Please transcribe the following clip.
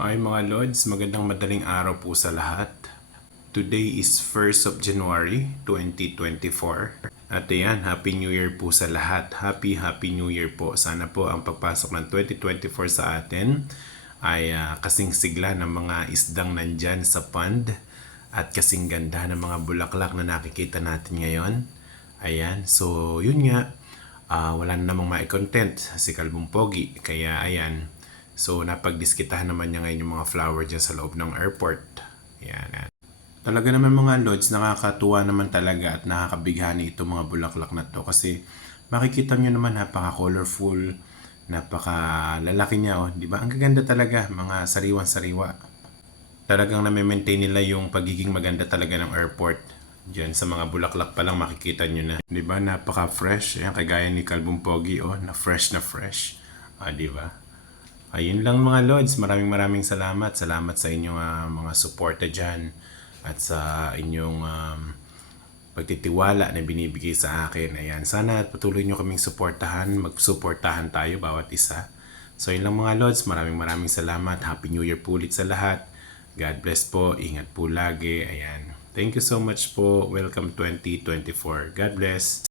Hi mga Lods, magandang madaling araw po sa lahat. Today is 1st of January 2024. At ayan, Happy New Year po sa lahat. Happy New Year po. Sana po ang pagpasok ng 2024 sa atin ay kasing sigla ng mga isdang nandyan sa pond at kasing ganda ng mga bulaklak na nakikita natin ngayon. Ayan, so yun nga, wala na namang mai-content si Kalbong Pogi. Kaya ayan, so napagdiskitahan naman niya ngayon yung mga flower dyan sa loob ng airport. Ayan. Talaga naman mga Lods, nakakatuwa naman talaga at nakakabighani itong mga bulaklak na to. Kasi makikita nyo naman napaka-colorful, napaka-lalaki niya. Oh. Di ba? Ang gaganda talaga, mga sariwan-sariwa. Talagang na-maintain nila yung pagiging maganda talaga ng airport. Diyan sa mga bulaklak pa lang makikita nyo na. Di ba? Napaka-fresh. Ayan, kagaya ni Kalbong Pogi. Oh, na fresh na fresh. Di ba? Ayun lang mga Lods. Maraming salamat. Salamat sa inyong mga suporta dyan. At sa inyong pagtitiwala na binibigay sa akin. Ayan. Sana patuloy nyo kaming suportahan. Magsuportahan tayo bawat isa. So yun lang mga Lods. Maraming salamat. Happy New Year po ulit sa lahat. God bless po. Ingat po lagi. Ayan. Thank you so much po. Welcome 2024. God bless.